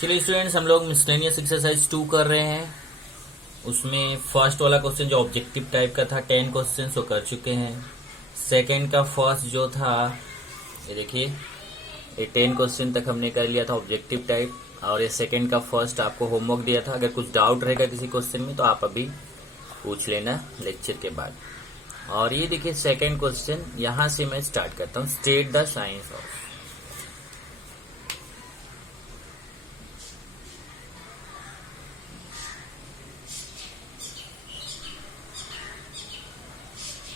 चलिए स्टूडेंट्स, हम लोग मिसलेनियस एक्सरसाइज 2 कर रहे हैं। उसमें फर्स्ट वाला क्वेश्चन जो ऑब्जेक्टिव टाइप का था 10 क्वेश्चन वो कर चुके हैं। सेकंड का फर्स्ट जो था ये देखिए, ये 10 क्वेश्चन तक हमने कर लिया था ऑब्जेक्टिव टाइप। और ये सेकंड का फर्स्ट आपको होमवर्क दिया था। अगर कुछ डाउट रहेगा किसी क्वेश्चन में तो आप अभी पूछ लेना लेक्चर के बाद। और ये देखिए सेकंड क्वेश्चन, यहाँ से मैं स्टार्ट करता हूँ। स्टेट द साइंस ऑफ,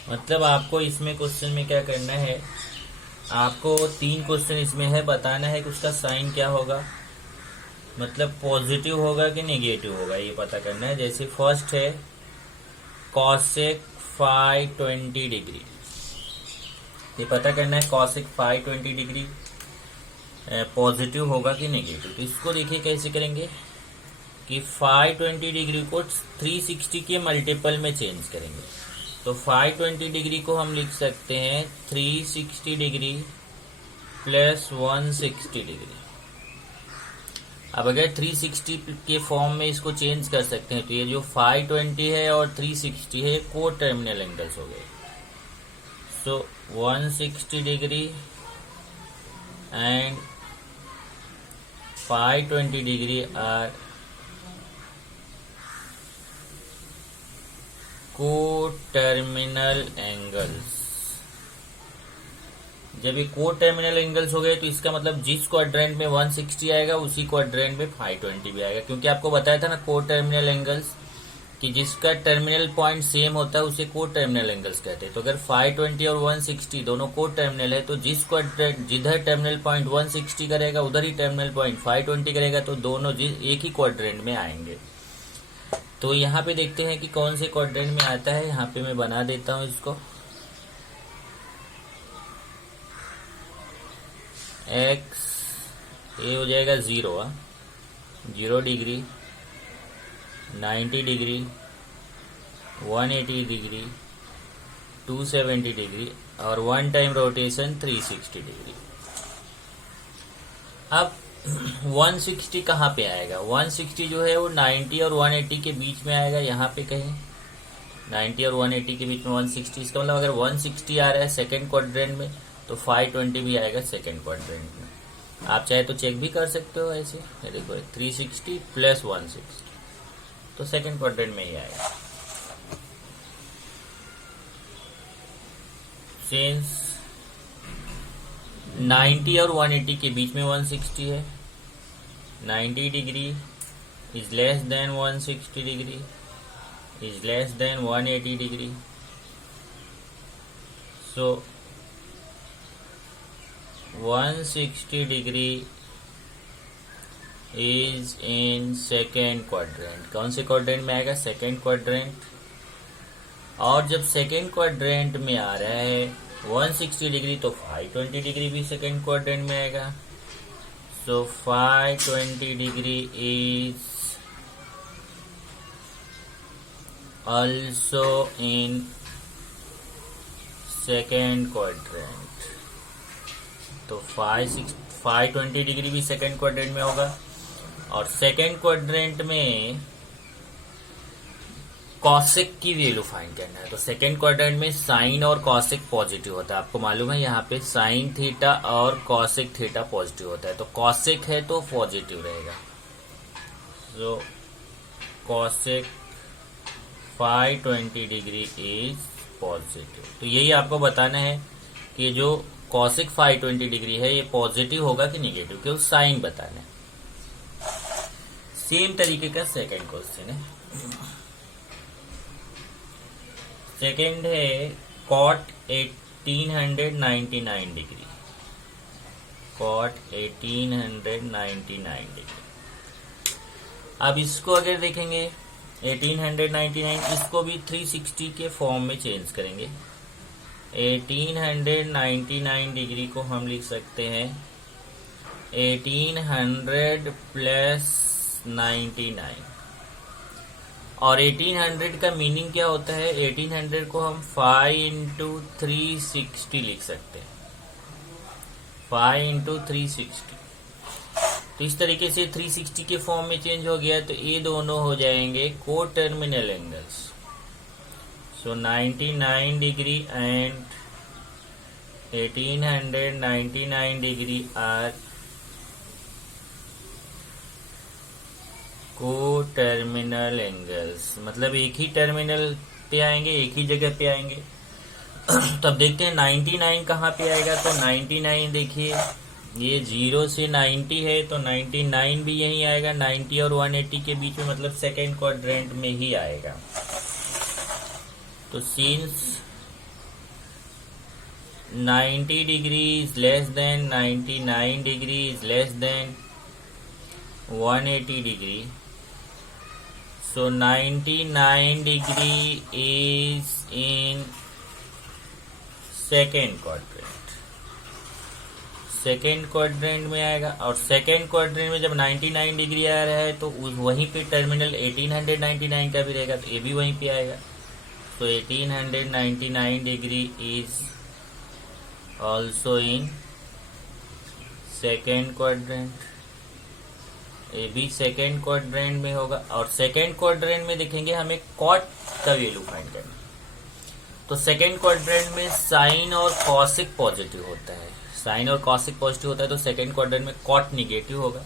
मतलब आपको इसमें क्वेश्चन में क्या करना है, आपको 3 क्वेश्चन इसमें है, बताना है कि उसका साइन क्या होगा, मतलब पॉजिटिव होगा कि नेगेटिव होगा, ये पता करना है। जैसे फर्स्ट है कॉसेक फाई 20 डिग्री, ये पता करना है कॉसेक फाई 20 डिग्री पॉजिटिव होगा कि नेगेटिव। तो इसको देखिए कैसे करेंगे कि फाई 20 डिग्री को 360 के मल्टीपल में चेंज करेंगे। तो फाई 20 डिग्री को हम लिख सकते हैं 360 डिग्री प्लस 160 डिग्री। अब अगर 360 के फॉर्म में इसको चेंज कर सकते हैं तो ये जो फाई 20 है और 360 है को टर्मिनल एंगल्स हो गए। So 160 degree and phi 20 degree are coterminal angles. जब ये को टर्मिनल एंगल्स हो गए तो इसका मतलब जिस क्वाड्रेंट में 160 आएगा उसी क्वाड्रेंट में फाई 20 भी आएगा, क्योंकि आपको बताया था ना को टर्मिनल एंगल्स कि जिसका टर्मिनल पॉइंट सेम होता है उसे को टर्मिनल एंगल्स कहते हैं। तो अगर फाई 20 और 160 दोनों को टर्मिनल है तो जिस क्वाड्रेंट जिधर टर्मिनल पॉइंट 160 करेगा उधर ही टर्मिनल पॉइंट फाई 20 करेगा, तो दोनों एक ही क्वाड्रेंट में आएंगे। तो यहाँ पे देखते हैं कि कौन से क्वाड्रेंट में आता है। यहाँ पे मैं बना देता हूँ इसको। एक्स ये हो जाएगा 0 डिग्री, 90 डिग्री, 180 डिग्री, 270 डिग्री और 1 टाइम रोटेशन 360 डिग्री। अब 160 कहाँ पे आएगा? 160 जो है वो 90 और 180 के बीच में आएगा। यहाँ पे कहीं 90 और 180 के बीच में 160, इसका मतलब अगर 160 आ रहा है सेकंड क्वाड्रेंट में तो फाई 20 भी आएगा सेकंड क्वाड्रेंट में। आप चाहे तो चेक भी कर सकते हो ऐसे, देखो 360 प्लस 160 तो सेकंड क्वाड्रेंट में ही आएगा। सिंस 90 और 180 के बीच में 160 है, 90 degree is less than 160 degree is less than 180 degree. So 160 degree is in second quadrant. कौन से क्वाड्रेंट में आएगा? Second quadrant. और जब सेकेंड क्वाड्रेंट में आ रहा है 160 डिग्री तो फाई 20 डिग्री भी सेकेंड क्वाड्रेंट में आएगा। So phi 20 degree is also in second quadrant। तो फाई 20 डिग्री भी सेकेंड क्वाड्रेंट में होगा। और सेकेंड क्वाड्रेंट में कॉसेक की वैल्यू फाइंड करना है। तो सेकेंड क्वाड्रेंट में साइन और कॉसेक पॉजिटिव होता है, आपको मालूम है। यहाँ पे साइन थीटा और कॉसेक थीटा पॉजिटिव होता है, तो कॉसेक है तो पॉजिटिव रहेगा। तो cosec phi 20 degree is positive. तो यही आपको बताना है कि जो कॉसेक फाई 20 डिग्री है ये पॉजिटिव होगा कि नेगेटिव, केवल साइन बताना है। सेम तरीके का सेकंड क्वेश्चन है। सेकंड है कॉट 1899 डिग्री, कॉट 1899 डिग्री। अब इसको अगर देखेंगे 1899, इसको भी 360 के फॉर्म में चेंज करेंगे। 1899 डिग्री को हम लिख सकते हैं 1800 प्लस 99। और 1800 का मीनिंग क्या होता है? 1800 को हम 5 इंटू 360 लिख सकते हैं, 5 इंटू 360। तो इस तरीके से 360 के फॉर्म में चेंज हो गया, तो ये दोनों हो जाएंगे coterminal angles. So 99 degree and 1899 degree are coterminal angles, मतलब एक ही टर्मिनल पे आएंगे, एक ही जगह पे आएंगे। तो अब देखते हैं 99 कहाँ पे आएगा। तो 99 देखिए, ये 0 से 90 है, तो 99 भी यहीं आएगा, 90 और 180 के बीच में, मतलब सेकेंड क्वाड्रेंट में ही आएगा। तो since 90 degree is less than 99 degree is less than 180 degree, so 99 degree is in second quadrant, second quadrant में आएगा। और सेकेंड क्वाड्रेंट में जब 99 डिग्री आ रहा है तो वहीं पे टर्मिनल 1899 का भी रहेगा, तो ये भी वहीं पे आएगा। तो 1899 degree is also in second quadrant, ये भी सेकेंड क्वाड्रेंट में होगा। और सेकेंड क्वाड्रेंट में देखेंगे हमें कॉट का वैल्यू फाइंड करना। तो सेकेंड क्वाड्रेंट में साइन और कॉसिक पॉजिटिव होता है, साइन और कॉसिक पॉजिटिव होता है, तो सेकेंड क्वाड्रेंट में कॉट निगेटिव होगा।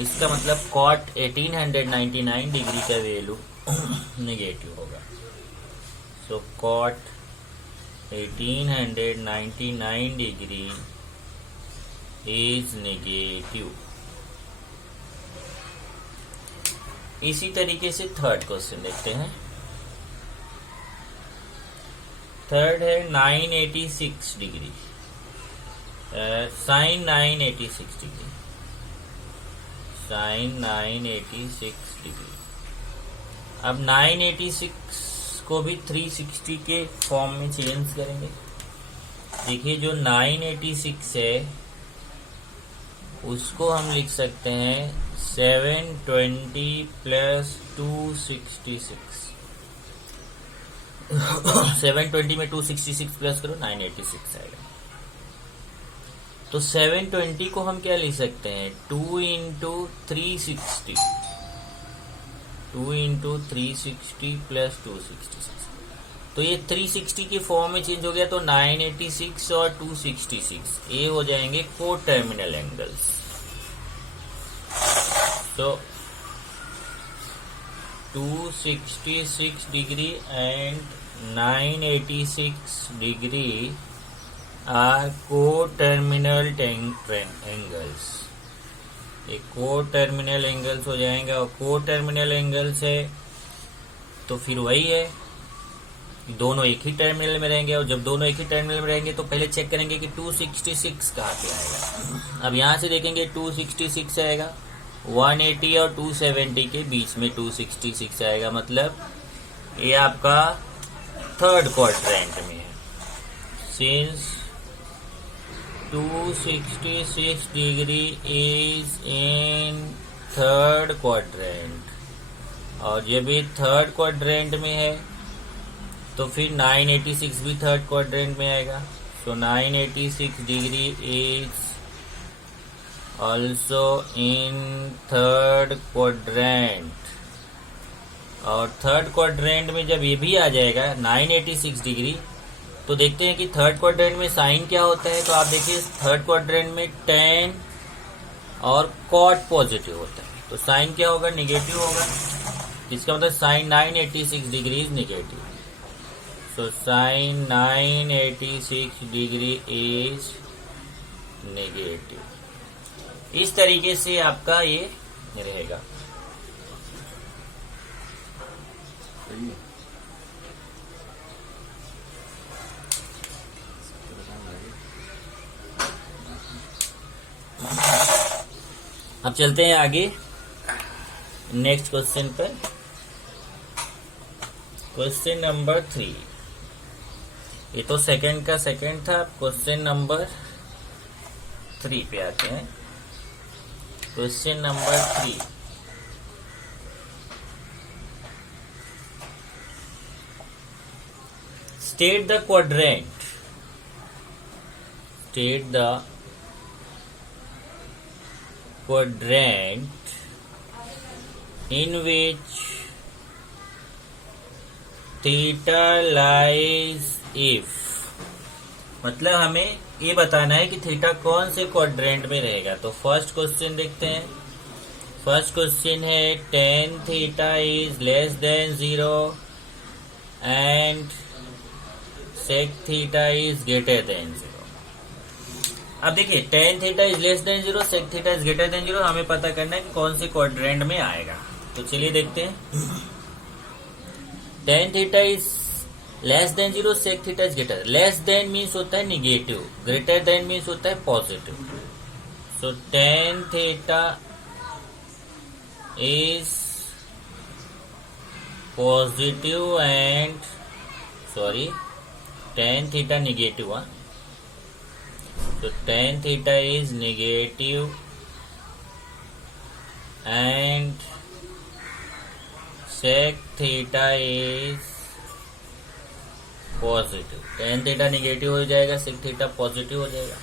इसका मतलब कॉट 1899 डिग्री का वैल्यू निगेटिव होगा। सो कॉट 1899 डिग्री इज नेगेटिव। इसी तरीके से थर्ड क्वेश्चन देखते हैं। थर्ड है 986 degree, sine 986 degree, sine 986 degree. अब 986 को भी 360 के फॉर्म में चेंज करेंगे। देखिए जो 986 है उसको हम लिख सकते हैं 720 प्लस 266। 720 में 266 प्लस करो 986 आएगा। तो 720 को हम क्या लिख सकते हैं 2 इंटू 360, 2 इंटू 360 प्लस 266। तो ये 360 की फॉर्म में चेंज हो गया, तो 986 और 266 ये हो जाएंगे को टर्मिनल एंगल्स। तो 266 degree and 986 degree are coterminal angles, ये को टर्मिनल एंगल्स हो जाएंगे। और को टर्मिनल एंगल्स है तो फिर वही है, दोनों एक ही टर्मिनल में रहेंगे। और जब दोनों एक ही टर्मिनल में रहेंगे तो पहले चेक करेंगे कि 266 कहाँ पे आएगा। अब यहाँ से देखेंगे 266 आएगा, 180 और 270 के बीच में 266 आएगा, मतलब ये आपका थर्ड क्वाड्रेंट में है। Since 266 degree is in third quadrant, और जब ये थर्ड क्वाड्रेंट में है तो फिर 986 भी थर्ड क्वाड्रेंट में आएगा। सो 986 degree is also in third quadrant. और थर्ड क्वाड्रेंट में जब ये भी आ जाएगा 986 डिग्री, तो देखते हैं कि थर्ड क्वाड्रेंट में साइन क्या होता है। तो आप देखिए थर्ड क्वाड्रेंट में tan और cot पॉजिटिव होता है, तो साइन क्या होगा निगेटिव होगा। इसका मतलब sine 986 degree is negative. So sine 986 degree is negative. इस तरीके से आपका ये रहेगा। अब चलते हैं आगे नेक्स्ट क्वेश्चन पर। क्वेश्चन नंबर 3, ये तो सेकंड का सेकंड था। क्वेश्चन नंबर 3 पे आते हैं। Question number 3, state the quadrant, state the quadrant in which theta lies if, मतलब हमें ये बताना है कि थीटा कौन से क्वाड्रेंट में रहेगा। तो फर्स्ट क्वेश्चन देखते हैं। फर्स्ट क्वेश्चन है tan theta is less than 0 and sec theta is greater then 0। अब देखिए tan theta is less than 0, sec theta is greater then 0, हमें पता करना है कि कौन से क्वाड्रेंट में आएगा। तो चलिए देखते हैं। tan theta is less than 0, sec theta is greater. Less than means होता है निगेटिव, ग्रेटर देन मीन्स होता है positive. So tan theta is positive and tan theta negative. So tan theta is negative and sec theta is positive. tan theta negative हो जाएगा, sec theta positive हो जाएगा।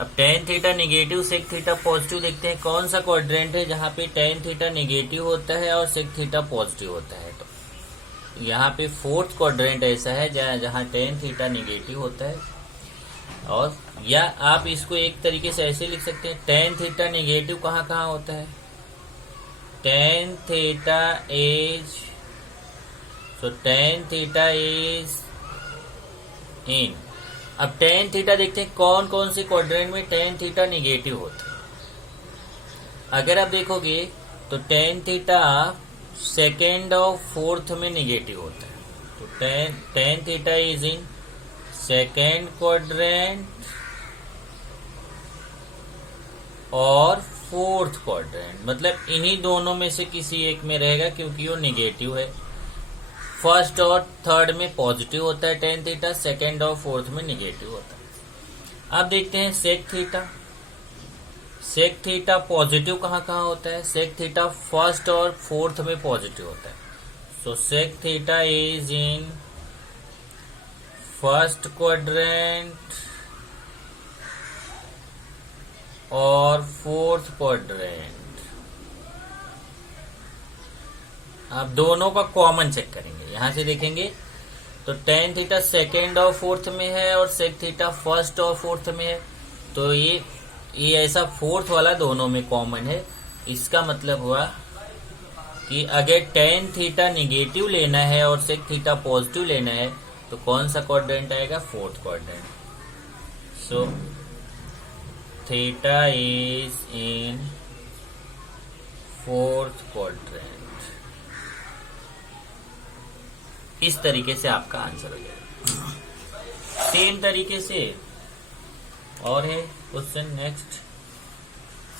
अब tan theta negative sec theta positive देखते हैं कौन सा quadrant है जहां पे tan थीटा निगेटिव होता है और sec थीटा पॉजिटिव होता है। तो यहाँ पे फोर्थ क्वाड्रेंट ऐसा है जहां tan थीटा निगेटिव होता है। और या आप इसको एक तरीके से ऐसे लिख सकते हैं, tan थीटा निगेटिव कहाँ कहाँ होता है। tan theta is tan theta is इन। अब tan थीटा देखते हैं कौन कौन से क्वाड्रेंट में tan थीटा निगेटिव होता है। अगर आप देखोगे तो tan थीटा सेकेंड और फोर्थ में निगेटिव होता है। तो tan theta is in second quadrant और फोर्थ क्वाड्रेंट, मतलब इन्हीं दोनों में से किसी एक में रहेगा क्योंकि वो निगेटिव है। फर्स्ट और थर्ड में पॉजिटिव होता है tan थीटा, सेकेंड और फोर्थ में निगेटिव होता है। अब देखते हैं sec theta. Sec theta positive कहाँ कहाँ होता है। सेक थीटा फर्स्ट और फोर्थ में पॉजिटिव होता है। So sec theta is in first quadrant और फोर्थ क्वाड्रेंट। आप दोनों का कॉमन चेक करेंगे। यहां से देखेंगे तो tan थीटा सेकेंड और फोर्थ में है और sec थीटा फर्स्ट और फोर्थ में है। तो ये ऐसा फोर्थ वाला दोनों में कॉमन है। इसका मतलब हुआ कि अगर tan थीटा निगेटिव लेना है और sec थीटा पॉजिटिव लेना है तो कौन सा क्वाड्रेंट आएगा, fourth quadrant. So theta is in fourth quadrant. इस तरीके से आपका आंसर हो जाएगा। सेम तरीके से और है क्वेश्चन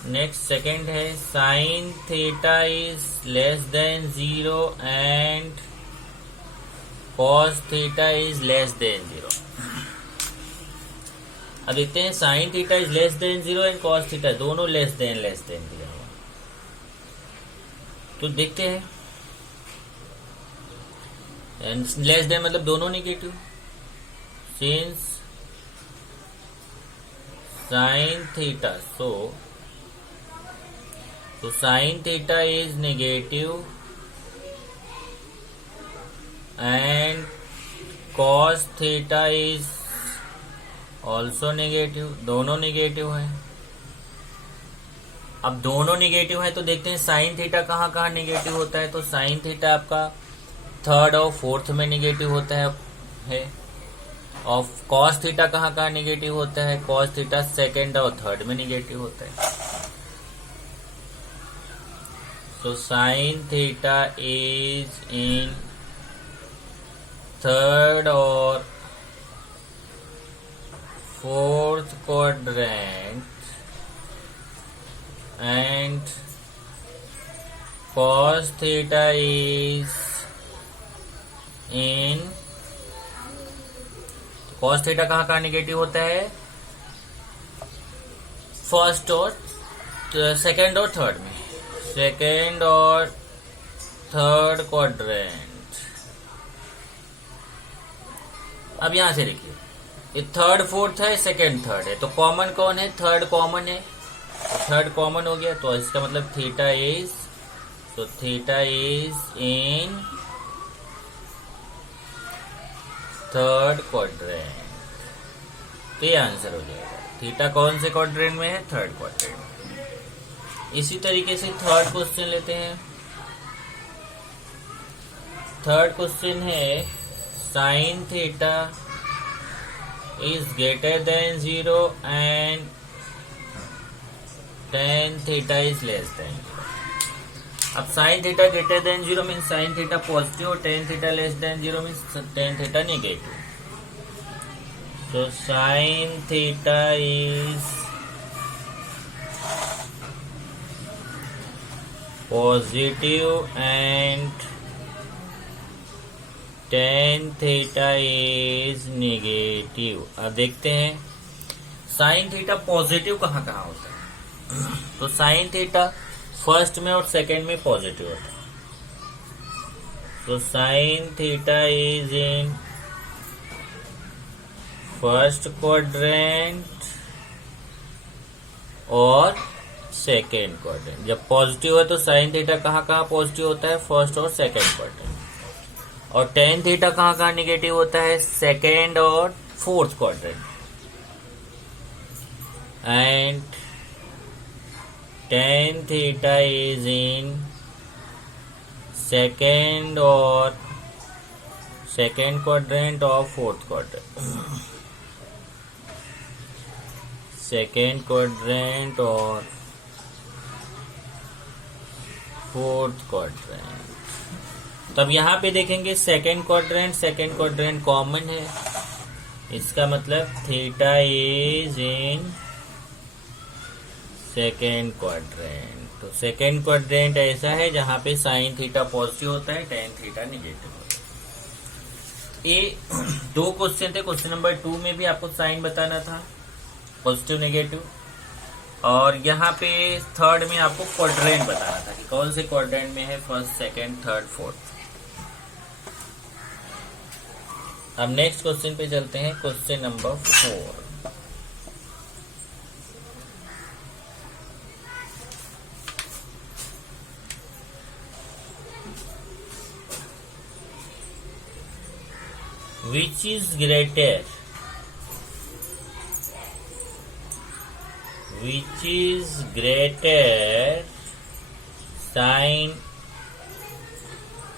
नेक्स्ट सेकंड है sine theta is less than 0 and cos theta is less than 0। अब देखते हैं sign theta is less than 0 and cos theta दोनों लेस देन दिया हुआ। तो देखते हैं लेस देन मतलब दोनों negative. Since sine theta so sine theta is negative and cos theta is also negative. दोनों नेगेटिव है। अब दोनों नेगेटिव है तो देखते हैं साइन थीटा कहाँ कहाँ नेगेटिव होता है। तो साइन थीटा आपका थर्ड और फोर्थ में नेगेटिव होता है और cos थीटा कहाँ कहाँ नेगेटिव होता है। cos थीटा सेकेंड और थर्ड में नेगेटिव होता है। So sine theta is in third और fourth quadrant and cos theta is in cos theta कहाँ कहाँ निगेटिव होता है, फर्स्ट और सेकेंड और थर्ड में, सेकेंड और थर्ड क्वाड्रेंट। अब यहां से देखिए ये थर्ड फोर्थ है, सेकेंड थर्ड है, तो कॉमन कौन है, थर्ड कॉमन है, थर्ड कॉमन हो गया, तो इसका मतलब थीटा इज, तो theta is in third quadrant. तो ये आंसर हो जाएगा। थीटा कौन से क्वाड्रेंट में है? थर्ड क्वाड्रेंट में। इसी तरीके से थर्ड क्वेश्चन लेते हैं। थर्ड क्वेश्चन है sine theta is greater than 0 and tan theta is less than 0। अब sin theta greater than 0 means sin theta positive और tan theta less than 0 means tan theta negative। So sin theta is positive and tan theta is negative. अब देखते हैं sine theta positive कहाँ कहाँ होता है। तो साइन थीटा फर्स्ट में और सेकंड में पॉजिटिव होता है। तो sign theta is in first quadrant और सेकंड क्वाड्रेंट। जब पॉजिटिव है तो साइन थीटा कहाँ कहाँ पॉजिटिव होता है? फर्स्ट और सेकंड क्वाड्रेंट। और टेन थीटा कहाँ कहाँ निगेटिव होता है? सेकेंड और fourth quadrant. And tan theta is in second और सेकेंड क्वाड्रेंट और फोर्थ क्वाड्रेंट। सेकेंड क्वाड्रेंट और फोर्थ क्वाड्रेंट। तब यहाँ पे देखेंगे सेकेंड क्वाड्रेंट कॉमन है, इसका मतलब theta is in second quadrant. तो सेकेंड क्वाड्रेंट ऐसा है जहां पे साइन थीटा पॉजिटिव होता है, टेन थीटा नेगेटिव होता है। ये दो क्वेश्चन थे। क्वेश्चन नंबर 2 में भी आपको साइन बताना था, पॉजिटिव नेगेटिव, और यहाँ पे थर्ड में आपको क्वाड्रेंट बताना था कि कौन से क्वाड्रेंट में है फर्स्ट, सेकेंड, थर्ड, फोर्थ। अब नेक्स्ट क्वेश्चन पे चलते हैं। Question number 4। Which is greater? Which is greater? Sin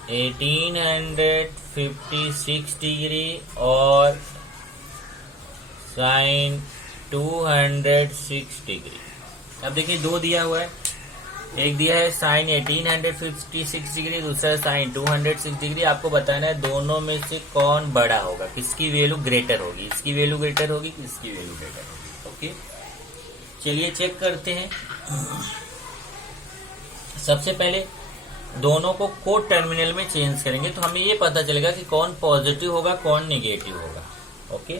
1856 degree और साइन 206 डिग्री। अब देखिए दो दिया हुआ है, एक दिया है साइन 1856 डिग्री, दूसरा साइन 206 डिग्री। आपको बताना है दोनों में से कौन बड़ा होगा, किसकी वैल्यू ग्रेटर होगी। इसकी वैल्यू ग्रेटर होगी, किसकी वैल्यू ग्रेटर होगी। ओके, चलिए चेक करते हैं। सबसे पहले दोनों को को टर्मिनल में चेंज करेंगे तो हमें ये पता चलेगा कि कौन पॉजिटिव होगा, कौन नेगेटिव होगा। ओके,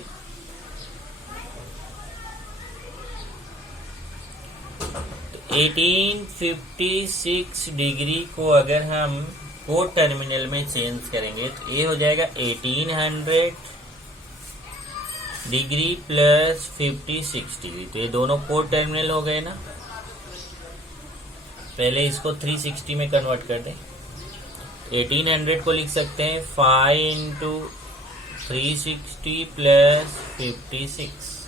तो 1856 डिग्री को अगर हम को टर्मिनल में चेंज करेंगे तो ये हो जाएगा 1800 डिग्री प्लस 56 डिग्री। तो ये दोनों को टर्मिनल हो गए ना। पहले इसको 360 में कन्वर्ट कर दें। 1800 को लिख सकते हैं 5 इंटू 360 प्लस 56।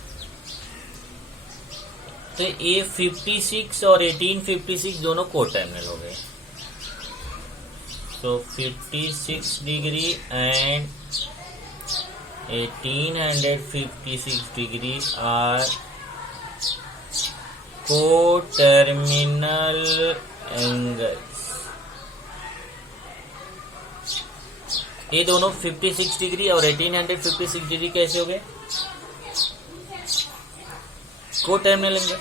तो ये 56 और 1856 दोनों को टर्मिनल हो गए। तो 56 degree and 1856 degree are coterminal angles. ये दोनों 56 डिग्री और 1856 डिग्री कैसे हो गए? को-टर्मिनल एंगल।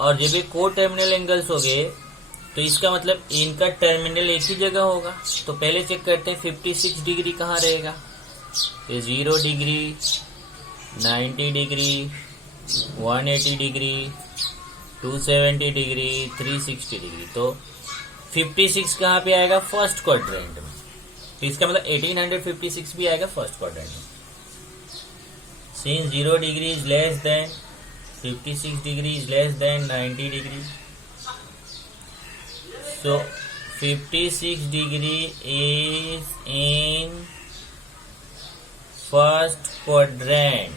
और जब ये को-टर्मिनल एंगल्स हो गए तो इसका मतलब इनका टर्मिनल एक ही जगह होगा। तो पहले चेक करते हैं 56 डिग्री कहाँ रहेगा। ये 0 degree, 90 degree, 180 degree, 270 degree, 360 degree. तो 56 कहाँ पे आएगा? फर्स्ट क्वाड्रेंट में। तो इसका मतलब 1856 भी आएगा फर्स्ट क्वाड्रेंट में। Since 0 degree is less than 56 degree is less than 90 degree. So 56 degree is in first quadrant,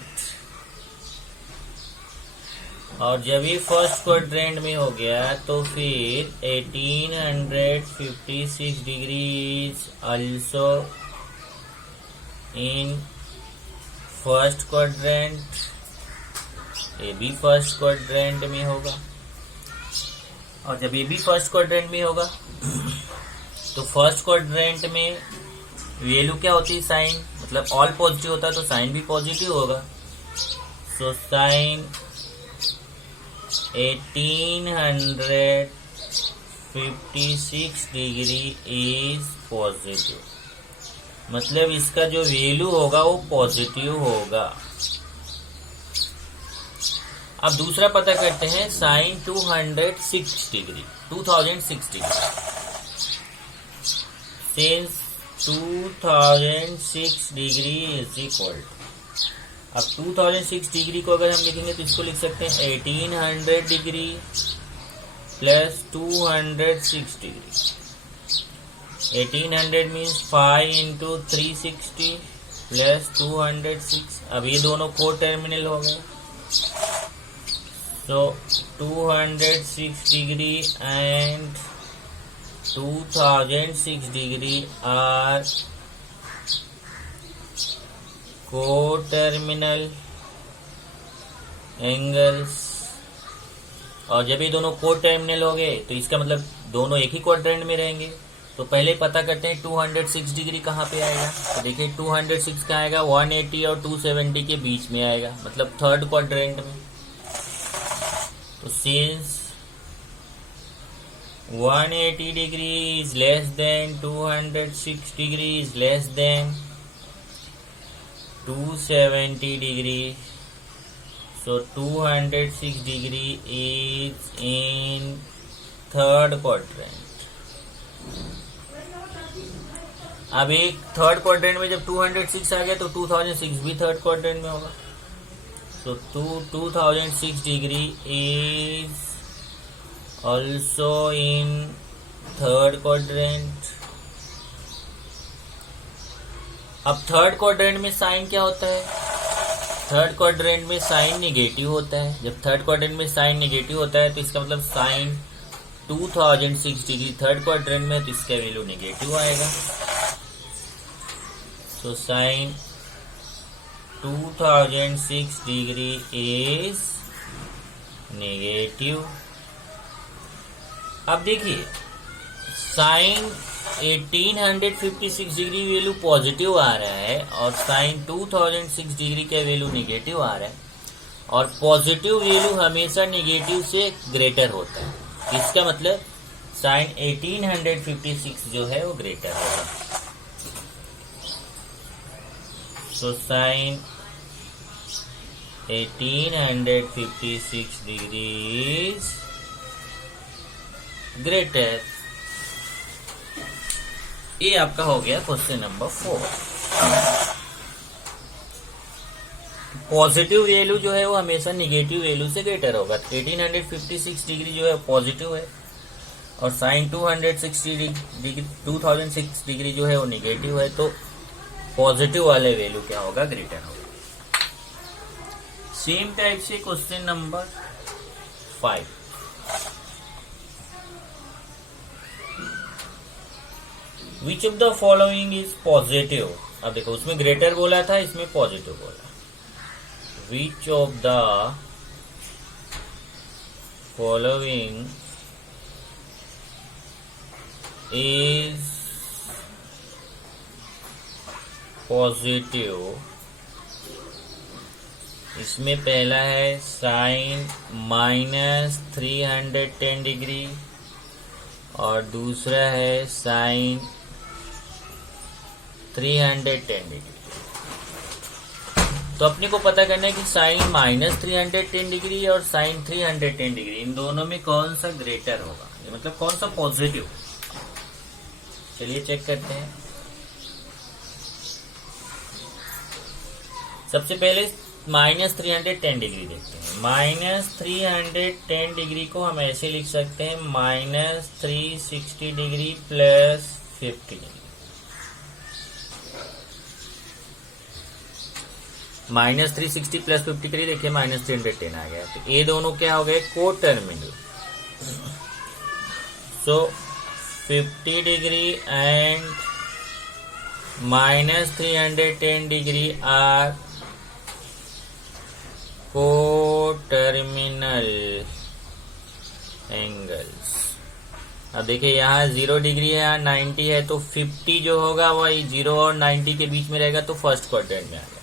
और जब ये फर्स्ट क्वाड्रेंट में हो गया तो फिर 1856 degree is also in first quadrant, ये भी फर्स्ट क्वाड्रेंट में होगा। और जब ये भी फर्स्ट क्वाड्रेंट में होगा तो फर्स्ट क्वाड्रेंट में वैल्यू क्या होती है, साइन, मतलब ऑल पॉजिटिव होता है तो साइन भी पॉजिटिव होगा। So sine 1856 degree is positive, मतलब इसका जो वैल्यू होगा वो पॉजिटिव होगा। अब दूसरा पता करते हैं, sine 2006 degree since 2006 degree is equal, अब 2006 डिग्री को अगर हम लिखेंगे तो इसको लिख सकते हैं 1800 degree plus 206 degree. 1800 means 5 into 360 plus 206। अब ये दोनों को टर्मिनल हो गए, सो 206 degree and 2006 degree are co-terminal angles, और जब ये दोनों co-terminal हो गए तो इसका मतलब दोनों एक ही क्वाड्रेंट में रहेंगे। तो पहले पता करते हैं 206 डिग्री कहाँ पे आएगा। तो देखिए 206 कहाँ आएगा, 180 और 270 के बीच में आएगा, मतलब थर्ड क्वाड्रेंट में। तो since 180 degree is less than 206 degree is less than 270 degree, so 206 degree is in third quadrant। अब एक थर्ड क्वाड्रेंट में जब 206 आ गया तो 2006 भी थर्ड क्वाड्रेंट में होगा, so 2006 degree is also in third quadrant। अब थर्ड क्वाड्रेंट में साइन क्या होता है, थर्ड क्वाड्रेंट में साइन नेगेटिव होता है। जब थर्ड क्वाड्रेंट में साइन नेगेटिव होता है तो इसका मतलब साइन 2006 डिग्री थर्ड क्वाड्रेंट में है तो इसका वैल्यू नेगेटिव आएगा। So sine 2006 degree is negative. अब देखिए साइन 1856 डिग्री वैल्यू पॉजिटिव आ रहा है और साइन 2006 डिग्री का वैल्यू नेगेटिव आ रहा है, और पॉजिटिव वैल्यू हमेशा नेगेटिव से ग्रेटर होता है। इसका मतलब साइन 1856 जो है वो ग्रेटर होगा। So sine 1856 degree is greater. ये आपका हो गया क्वेश्चन नंबर 4। पॉजिटिव वैल्यू जो है वो हमेशा नेगेटिव वैल्यू से ग्रेटर होगा। 1856 डिग्री जो है पॉजिटिव है और साइन 2006 डिग्री जो है वो नेगेटिव है, तो पॉजिटिव वाले वैल्यू क्या होगा, ग्रेटर होगा। सेम टाइप से question number 5। Which of the following is positive. अब देखो उसमें ग्रेटर बोला था, इसमें पॉजिटिव बोला। Which of the following is positive. इसमें पहला है साइन -310 डिग्री और दूसरा है साइन 310 डिग्री। तो अपने को पता करना है कि साइन -310 डिग्री और साइन 310 डिग्री इन दोनों में कौन सा ग्रेटर होगा, मतलब कौन सा पॉजिटिव। चलिए चेक करते हैं। सबसे पहले -310 डिग्री देखते हैं। -310 डिग्री को हम ऐसे लिख सकते हैं -360 degree plus 50 degree. -360 plus 50 degree देखिए -310 आ गया। तो ये दोनों क्या हो गए, coterminal. So 50 degree and -310 degree are coterminal angles. अब देखिए यहाँ 0 डिग्री है, यहाँ 90 है, तो 50 जो होगा वही 0 और 90 के बीच में रहेगा, तो फर्स्ट क्वाड्रेंट में आ गया।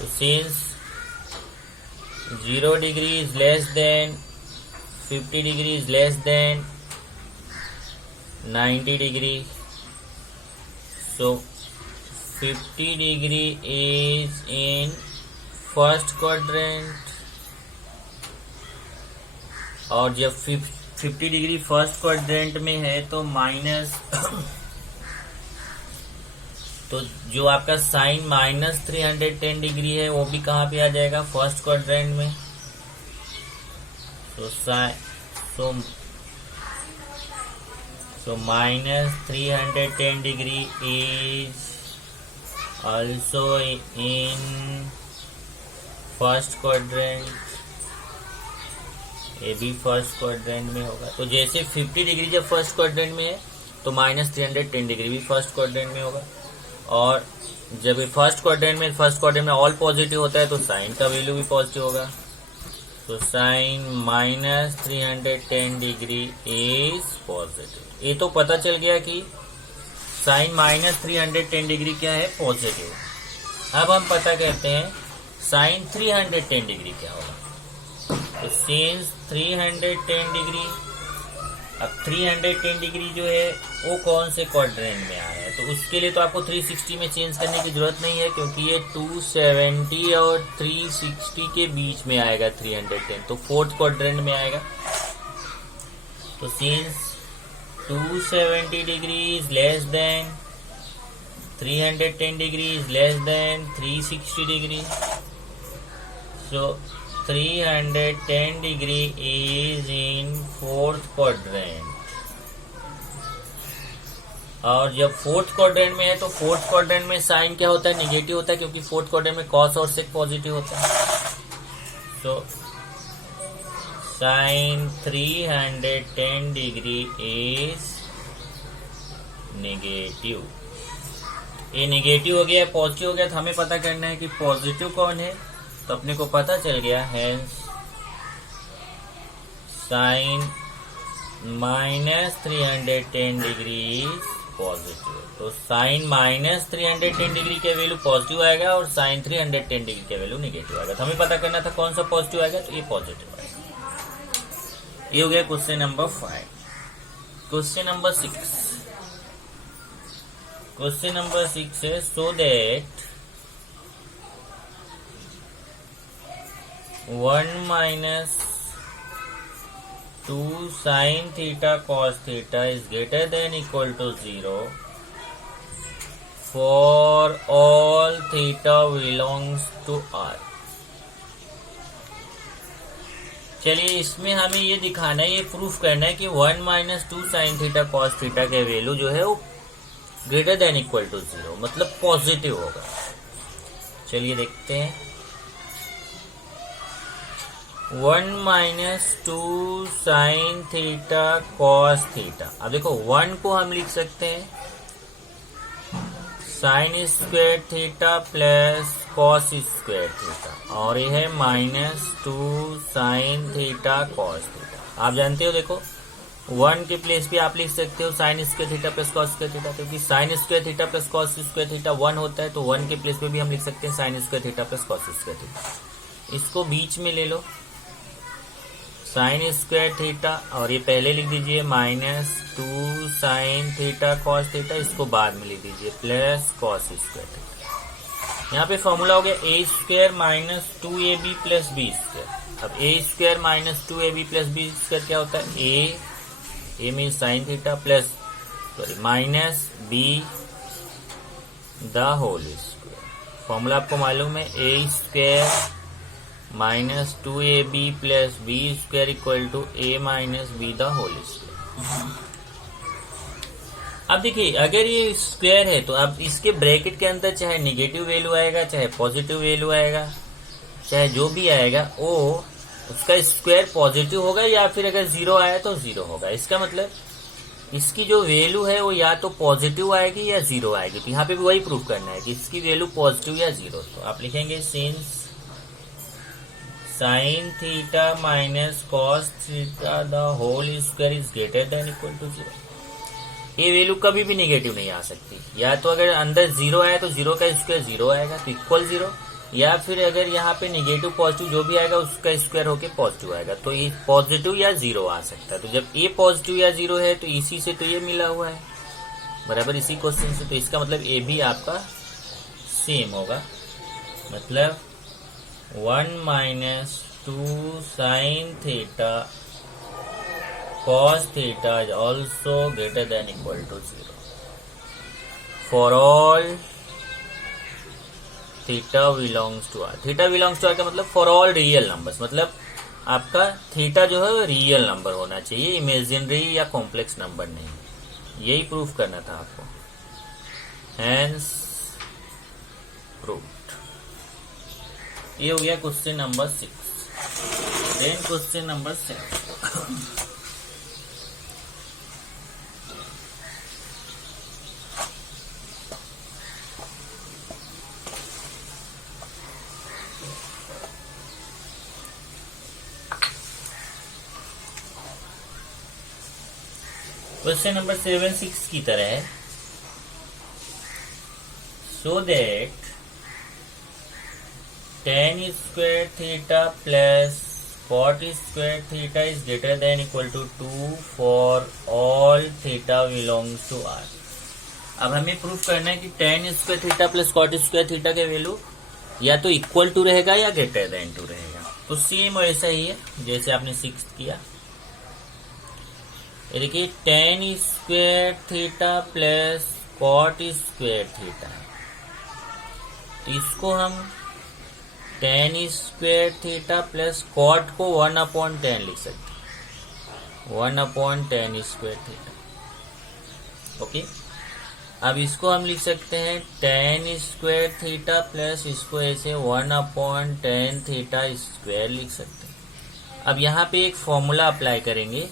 तो since 0 degree is less than 50 degree is less than 90 degree, so 50 degree is in first quadrant, और जब 50 डिग्री फर्स्ट क्वाड्रेंट में है तो माइनस तो जो आपका साइन -310 डिग्री है वो भी कहाँ पे आ जाएगा, फर्स्ट क्वाड्रेंट में। तो so -310 degree is also in first quadrant, ये भी फर्स्ट क्वाड्रेंट में होगा। तो जैसे 50 डिग्री जब फर्स्ट क्वाड्रेंट में है तो -310 डिग्री भी फर्स्ट क्वाड्रेंट में होगा, और जब फर्स्ट क्वाड्रेंट में ऑल पॉजिटिव होता है तो साइन का वैल्यू भी पॉजिटिव होगा। तो साइन -310 डिग्री इज पॉजिटिव। ये तो पता चल गया कि साइन -310 डिग्री क्या है, पॉजिटिव। अब हम पता करते हैं साइन 310 डिग्री क्या होगा। तो सिंस 310 डिग्री, अब 310 डिग्री जो है वो कौन से क्वाड्रेंट में आ रहा है, तो उसके लिए तो आपको 360 में चेंज करने की जरूरत नहीं है, क्योंकि ये 270 और 360 के बीच में आएगा 310, तो फोर्थ क्वाड्रेंट में आएगा। तो since 270 degree is less than 310 degree is less than 360 degree, so 310 degree is in fourth quadrant. और जब फोर्थ क्वाड्रेंट में है तो फोर्थ क्वाड्रेंट में साइन क्या होता है, निगेटिव होता है, क्योंकि फोर्थ क्वाड्रेंट में कॉस और सेक पॉजिटिव होता है। So sign 310 degree is negative. ये नेगेटिव हो गया, पॉजिटिव हो गया, तो हमें पता करना है कि पॉजिटिव कौन है। तो अपने को पता चल गया है साइन -310 डिग्री इज पॉजिटिव। तो साइन -310 डिग्री के वैल्यू पॉजिटिव आएगा और साइन 310 डिग्री के वैल्यू नेगेटिव आएगा। तो हमें पता करना था कौन सा पॉजिटिव आएगा, तो ये पॉजिटिव आएगा। ये हो गया question number 5। Question number 6। Question number 6 है so that 1 - 2 sin theta cos theta is greater than equal to 0 for all theta belongs to R। चलिए इसमें हमें ये दिखाना है, ये प्रूफ करना है कि 1 - 2 sin theta cos theta के वैल्यू जो है वो ग्रेटर देन इक्वल टू 0, मतलब पॉजिटिव होगा। चलिए देखते हैं। 1 - 2 sin थीटा cos थीटा। अब देखो 1 को हम लिख सकते हैं sin square theta plus cos square theta, और ये है -2 sin थीटा cos थीटा। आप जानते हो देखो 1 के प्लेस पे आप लिख सकते हो sin square theta plus cos square theta, क्योंकि sin square theta plus cos square theta 1 होता है, तो 1 के प्लेस पे भी हम लिख सकते हैं sin square theta plus cos square theta. इसको बीच में ले लो साइन स्क्वायर थीटा, और ये पहले लिख दीजिए -2 sin थीटा cos थीटा, इसको बाद में लिख दीजिए प्लस cos स्क्वायर थीटा। यहाँ पे फॉर्मूला हो गया a² - 2ab plus b square. अब a² - 2ab plus b square क्या होता है, a mean sine theta plus minus b the whole square. Formula आपको मालूम है a² minus 2ab plus B square equal to a minus B the whole square. अब देखिए अगर ये स्क्वायर है तो अब इसके ब्रैकेट के अंदर चाहे निगेटिव वैल्यू आएगा, चाहे पॉजिटिव वैल्यू आएगा, चाहे जो भी आएगा वो उसका स्क्वायर पॉजिटिव होगा, या फिर अगर जीरो आया तो जीरो होगा। इसका मतलब इसकी जो वैल्यू है वो या तो पॉजिटिव आएगी या जीरो आएगी। तो यहाँ पे भी वही प्रूफ करना है कि इसकी वैल्यू पॉजिटिव या जीरो। तो आप लिखेंगे since sine theta minus cos theta the whole square is greater than equal to zero. ये वैल्यू कभी भी नेगेटिव नहीं आ सकती। या तो अगर अंदर जीरो आया तो जीरो का स्क्वायर जीरो आएगा तो इक्वल जीरो, या फिर अगर यहाँ पे नेगेटिव पॉजिटिव जो भी आएगा उसका स्क्वायर होके पॉजिटिव आएगा। तो ये पॉजिटिव या जीरो आ सकता है। तो जब ये पॉजिटिव या जीरो है तो इसी से तो ये मिला हुआ है बराबर इसी क्वेश्चन से। तो इसका मतलब ए भी आपका सेम होगा। मतलब 1 minus 2 sine theta cos theta is also greater than equal to 0 for all theta belongs to R। theta belongs to R का मतलब for all real numbers, मतलब आपका थीटा जो है रियल नंबर होना चाहिए, इमेजिनरी या कॉम्प्लेक्स नंबर नहीं। यही प्रूफ करना था आपको। Hence proved। ये हो गया question number 6। Then question number 7। Question number 7 6 की तरह है। So that tan square theta plus cot square theta is greater than equal to 2 for all theta belongs to R। अब हमें प्रूफ करना है कि tan square theta plus cot square theta के value या तो इक्वल टू रहेगा या ग्रेटर देन 2 रहेगा। तो सेम वैसा ही है जैसे आपने 6 किया। देखिए tan square theta plus cot square theta, इसको हम tan square theta plus cot को 1/10 लिख सकते हैं, 1/10 स्क्वायर थीटा। ओके, अब इसको हम लिख सकते हैं tan स्क्वायर थीटा प्लस इसको ऐसे 1/10 थीटा स्क्वायर लिख सकते हैं। अब यहाँ पे एक फॉर्मूला अप्लाई करेंगे,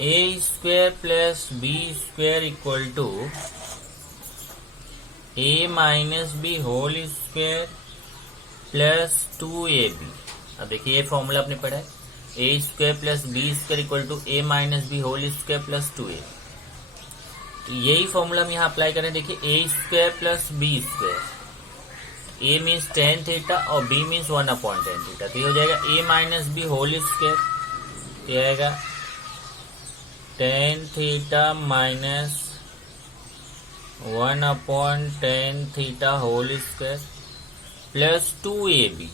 a square plus B square equal to a minus B whole square plus 2ab। अब देखिए ये फॉर्मूला आपने पढ़ा है, a square plus B square equal to a minus B whole square plus 2a। तो यही formula हम यहाँ अप्लाई करें। देखिए a square plus B square, a means tan theta और b मीन्स 1/10 थीटा। तो ये हो जाएगा a minus B whole square, ये आएगा tan theta minus 1/10 theta whole square plus 2ab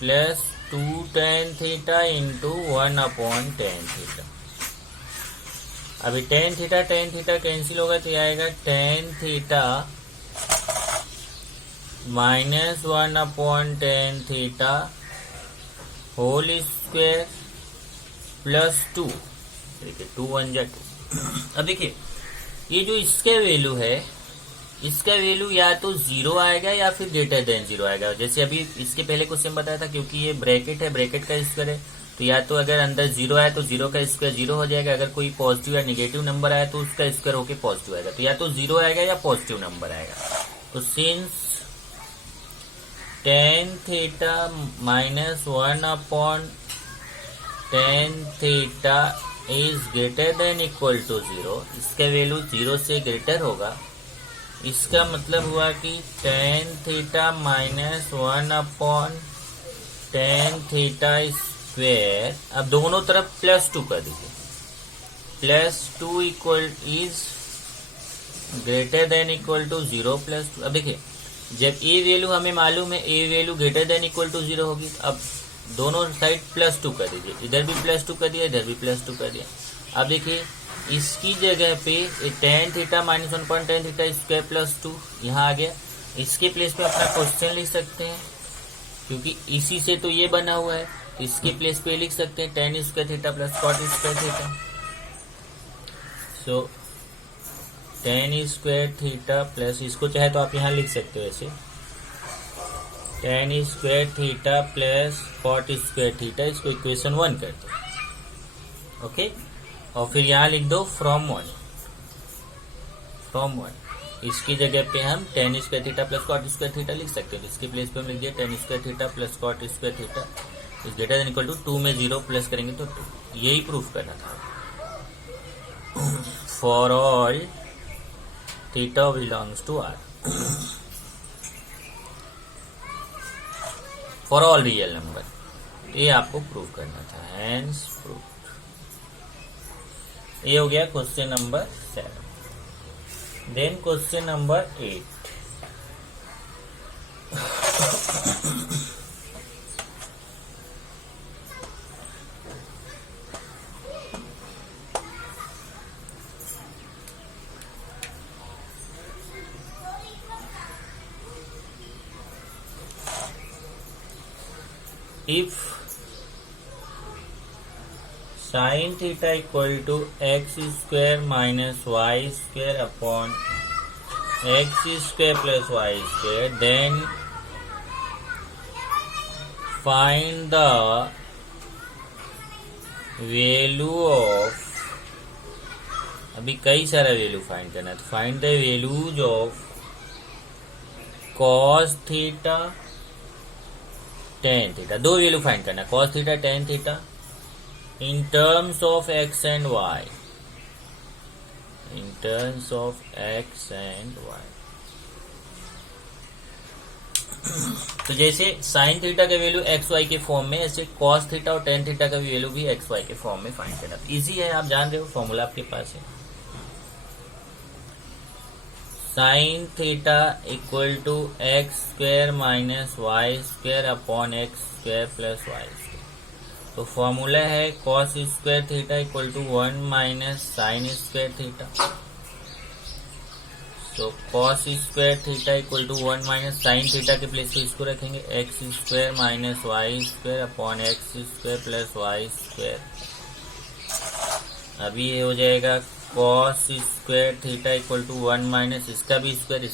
plus 2 tan theta into 1/10 theta. अभी tan थीटा कैंसिल होगा तो ये आएगा tan theta minus 1/10 theta whole square plus 2। देखिए 2 1 जा 2। अब देखिए ये जो इसका वैल्यू है, इसका वैल्यू या तो जीरो आएगा या फिर ग्रेटर देन जीरो आएगा। जैसे अभी इसके पहले क्वेश्चन बताया था, क्योंकि ये ब्रैकेट है, ब्रैकेट का स्क्वायर है, तो या तो अगर अंदर जीरो आया तो जीरो का स्क्वायर जीरो हो जाएगा। अगर कोई पॉजिटिव या निगेटिव नंबर आया तो उसका स्क्वायर होके पॉजिटिव आएगा। तो या तो जीरो आएगा या पॉजिटिव नंबर आएगा। तो since tan theta minus 1/10 theta is greater than equal to 0, इसका वैल्यू 0 से ग्रेटर होगा। इसका मतलब हुआ कि tan theta minus 1/10 theta square, अब दोनों तरफ प्लस 2 कर दीजिए, plus 2 equal is greater than equal to 0 plus 2। अब देखिए जब ए वैल्यू हमें मालूम है, a value greater than equal to 0 होगी। अब दोनों साइड प्लस 2 कर दीजिए, इधर भी प्लस 2 कर दिया, इधर भी प्लस 2 कर दिया। अब देखिए इसकी जगह पे tan theta minus 1/10 theta square plus 2 यहाँ आ गया। इसके प्लेस पे अपना क्वेश्चन लिख सकते हैं, क्योंकि इसी से तो ये बना हुआ है, इसके प्लेस पे लिख सकते हैं tan square theta plus cot square theta. So tan square theta plus, इसको चाहे तो आप यहाँ लिख सकते हो ऐसे, tan square theta plus cot square theta, इसको इक्वेशन 1 कर दो। ओके, और फिर यहाँ लिख दो फ्रॉम वन, इसकी जगह पे हम tan square theta plus cot square theta लिख सकते हैं। इसके प्लेस पे हम लिख दिया tan square theta plus cot square theta is greater than equal to 2 में 0 प्लस करेंगे तो 2। यही प्रूफ करना था। For all theta belongs to R, for all real number, ये आपको प्रूफ करना था। Hence proof. ये हो गया question number 7। Then question number 8। If sin theta equal to x square minus y square upon x square plus y square, then find the value of, अभी कई सारा वैल्यू फाइंड करना है, तो find the values of cos theta tan theta, दो value find करना, cos theta tan theta in terms of x and y, in terms of x and y। तो जैसे sin थीटा का वैल्यू एक्स वाई के form में, ऐसे cos theta और tan theta का वैल्यू भी एक्स वाई के फॉर्म में फाइंड करना। इजी है, आप जान रहे हो, फॉर्मूला आपके पास है। sin theta equal to X square minus Y square upon x square plus Y square. तो फॉर्मूला है cos square theta equal to 1 minus sine square theta. तो cos square theta equal to 1 minus sine theta के place पे इसको रखेंगे X square minus Y square upon x square plus Y square. अभी ये हो जाएगा cos square theta equal to 1 minus इसका भी square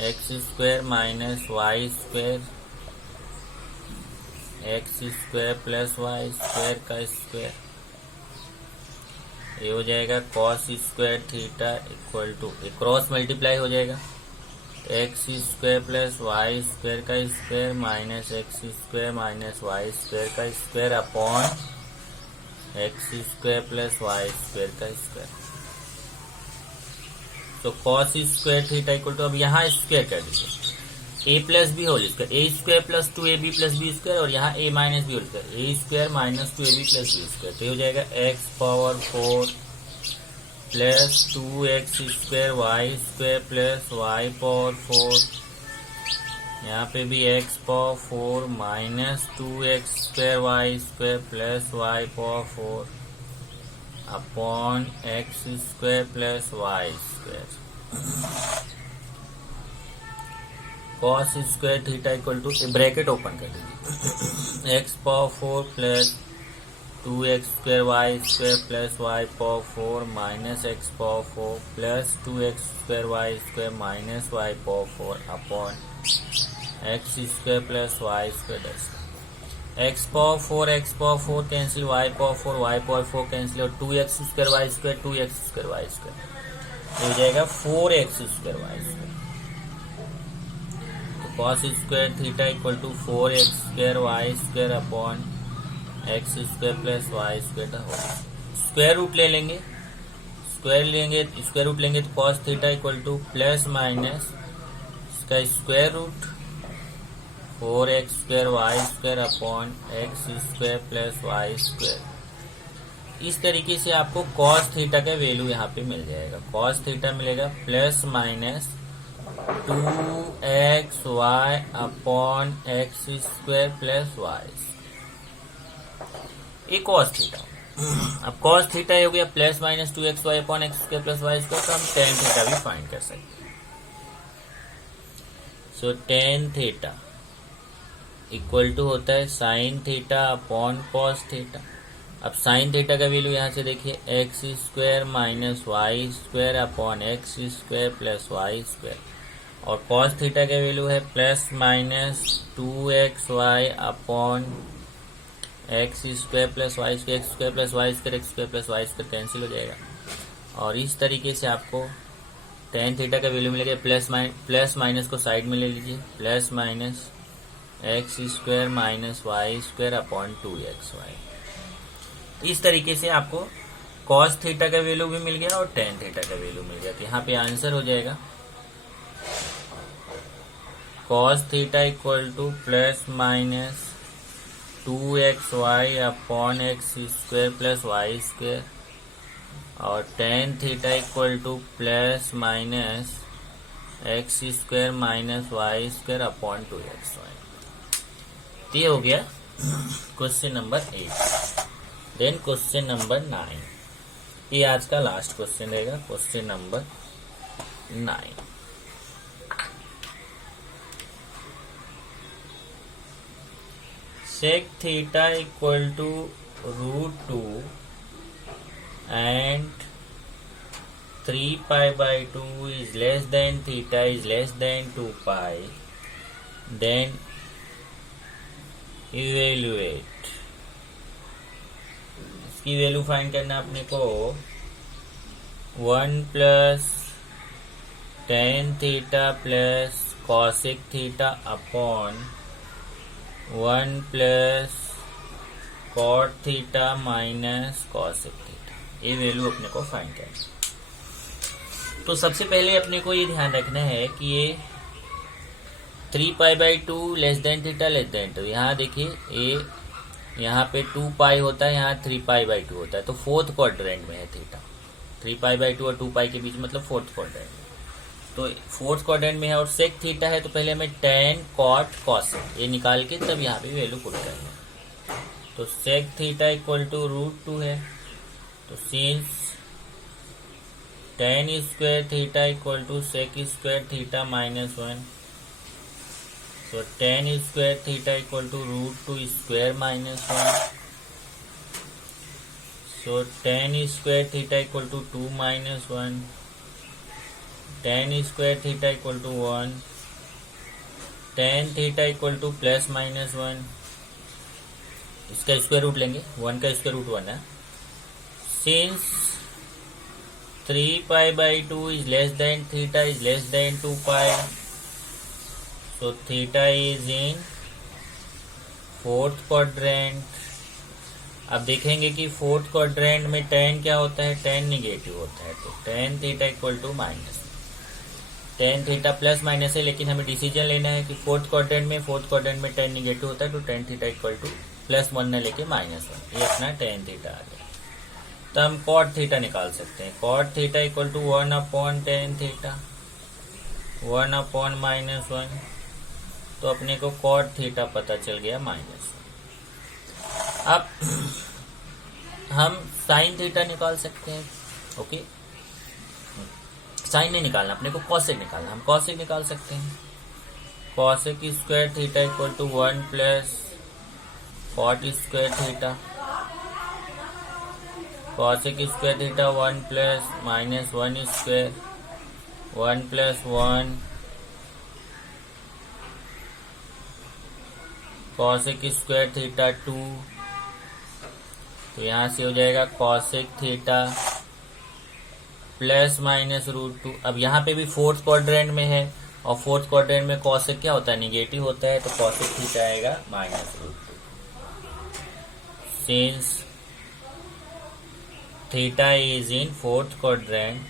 x square minus Y square x square plus Y square का स्क्वायर। ये हो जाएगा cos square theta equal to, cross multiply हो जाएगा, x square plus Y square का square minus x square minus Y square का square upon x square plus Y square का square. तो cos square theta equal to, अब यहाँ square कर दीजिए, a plus b whole square, a square plus 2ab plus B square, और यहाँ a minus B whole square, a square minus 2ab plus B square. तो ये हो जाएगा x power 4 plus 2x square y square plus y power 4, यहाँ पे भी x power 4 minus 2x square y square plus y power 4 upon x square plus Y square. cos square theta equal to, bracket open कर दीजिए, x power 4 plus 2x square y square plus y power 4 minus x power 4 plus 2x square y square minus y power 4 upon x square plus Y square. X power 4 cancel, y power 4 cancel, और 2x square y square 2x square y square हो जाएगा 4x square y square. तो cos square theta equal to 4x square y square upon x square plus Y square होगा। Square root ले लेंगे, square root लेंगे तो cos theta equal to plus minus इसका square root 4x square y square upon x square plus Y square. इस तरीके से आपको cos थीटा का वैल्यू यहाँ पे मिल जाएगा। cos थीटा मिलेगा plus minus 2xy upon x square plus y. ये cos थीटा। अब cos थीटा हो गया plus minus 2xy upon x square plus Y square, तो हम tan थीटा भी फाइंड कर सकते हैं। So tan theta equal to होता है sine theta upon cos theta. अब साइन थीटा का वैल्यू यहाँ से देखिए x square minus Y square upon x square plus Y square, और कॉस थीटा का वैल्यू है plus minus 2xy upon x square plus Y square, x square plus Y square, x square plus Y square cancel हो जाएगा। और इस तरीके से आपको टेन थीटा का वैल्यू मिलेगा। प्लस माइनस को साइड में ले लीजिए, plus minus x square minus Y square upon 2xy। इस तरीके से आपको कॉस थीटा का वैल्यू भी मिल गया और टेन थीटा का वैल्यू मिल गया। तो यहाँ पे आंसर हो जाएगा cos theta equal to plus minus 2xy upon x square plus Y square, और tan theta equal to plus minus x square minus Y square upon 2xy। ये हो गया question number 8। Then question number 9, ये आज का last question रहेगा, question number 9। sec theta equal to √2 and 3 pi by 2 is less than theta is less than 2 pi, then evaluate। इसकी value find करना अपने को 1 plus tan theta plus cosec theta upon 1 plus cot theta minus cosec theta, ये value अपने को find करना। तो सबसे पहले अपने को ये ध्यान रखना है कि ये 3 pi by 2 less than theta less than 2, यहाँ देखिए ये यहाँ पे 2 पाई होता है, यहाँ 3 पाई बाई 2 होता है, तो फोर्थ क्वाड्रेंट में है थीटा। 3 पाई बाई 2 और 2 पाई के बीच मतलब फोर्थ क्वाड्रेंट में, तो फोर्थ क्वाड्रेंट में है। और सेक थीटा है तो पहले हमें टेन कॉट कॉसेक ये निकाल के तब यहाँ पे वैल्यू पुट करना। तो सेक थीटा इक्वल टू √2 है, तो since tan square theta equal to sec square theta minus 1, तो tan square theta equal to √2 square minus 1, so tan square theta equal to 2 minus 1, tan square theta equal to 1, tan theta equal to plus minus 1, इसका square root लेंगे, 1 का square root 1 है। Since 3 pi by 2 is less than theta is less than 2 pi, so theta is in fourth quadrant. अब देखेंगे कि fourth quadrant में ten क्या होता है, टेन निगेटिव होता है, तो tan theta equal to minus, tan theta plus minus है, लेकिन हमें डिसीजन लेना है कि फोर्थ क्वाड्रेंट में टेन निगेटिव होता है, तो tan theta equal to plus 1 न लेके माइनस 1, ये अपना टेन थीटा आ गया। तो हम कॉट थीटा निकाल सकते हैं, cot theta equal to 1 upon tan theta, 1 upon minus 1, तो अपने को कॉट थीटा पता चल गया माइनस 1। अब हम साइन थीटा निकाल सकते हैं, ओके। साइन नहीं निकालना अपने को, कॉसेक निकालना, हम कॉसेक निकाल सकते हैं। Cosec square theta equal to 1 plus cot square theta, cosec square theta 1 plus minus 1 square, 1 plus 1 cosec square theta 2, तो यहाँ से हो जाएगा कॉसेक थीटा प्लस माइनस √2। अब यहाँ पे भी फोर्थ क्वाड्रेंट में है, और फोर्थ क्वाड्रेंट में कॉसेक क्या होता है, निगेटिव होता है, तो कॉसेक थीटा आएगा minus √2। Since theta is in fourth quadrant,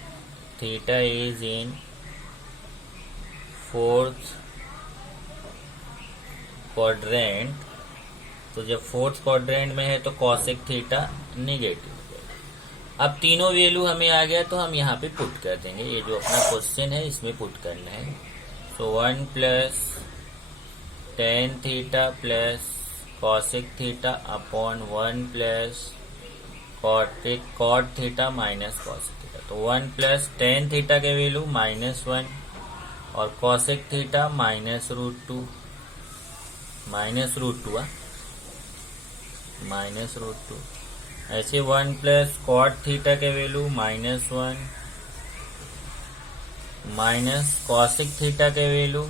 theta is in fourth quadrant, तो जब फोर्थ क्वाड्रेंट में है तो कॉसेक थीटा निगेटिव। अब तीनों वैल्यू हमें आ गया, तो हम यहाँ पे पुट कर देंगे, ये जो अपना क्वेश्चन है इसमें पुट करना है। तो 1 plus tan theta plus cosec theta upon 1 plus cot theta minus cosec theta, तो 1 प्लस टेन थीटा के वैल्यू माइनस 1 और कॉसेक थीटा माइनस √2, -√2 -√2। ऐसे 1 प्लस कॉट थीटा के वैल्यू -1 माइनस कॉसिक थीटा के वैल्यू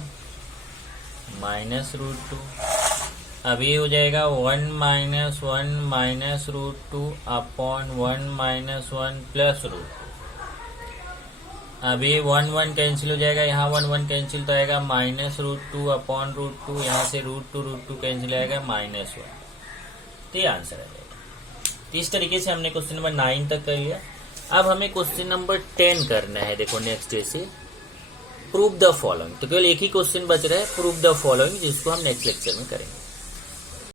-√2। अब ये हो जाएगा 1 - 1 -√2 अपॉन 1 - 1 प्लस √2। अब ये 1 1 कैंसिल हो जाएगा, यहाँ 1 1 कैंसिल तो आएगा -√2 अपॉन √2, यहाँ से √2 कैंसिल आएगा -1। तो ये आंसर आ जाएगा। तो इस तरीके से हमने क्वेश्चन नंबर 9 तक कर लिया। अब हमें क्वेश्चन नंबर 10 करना है। देखो नेक्स्ट जैसे प्रूव द फॉलोइंग। तो केवल एक ही क्वेश्चन बच रहा है, प्रूव द फॉलोइंग, जिसको हम नेक्स्ट लेक्चर में करेंगे।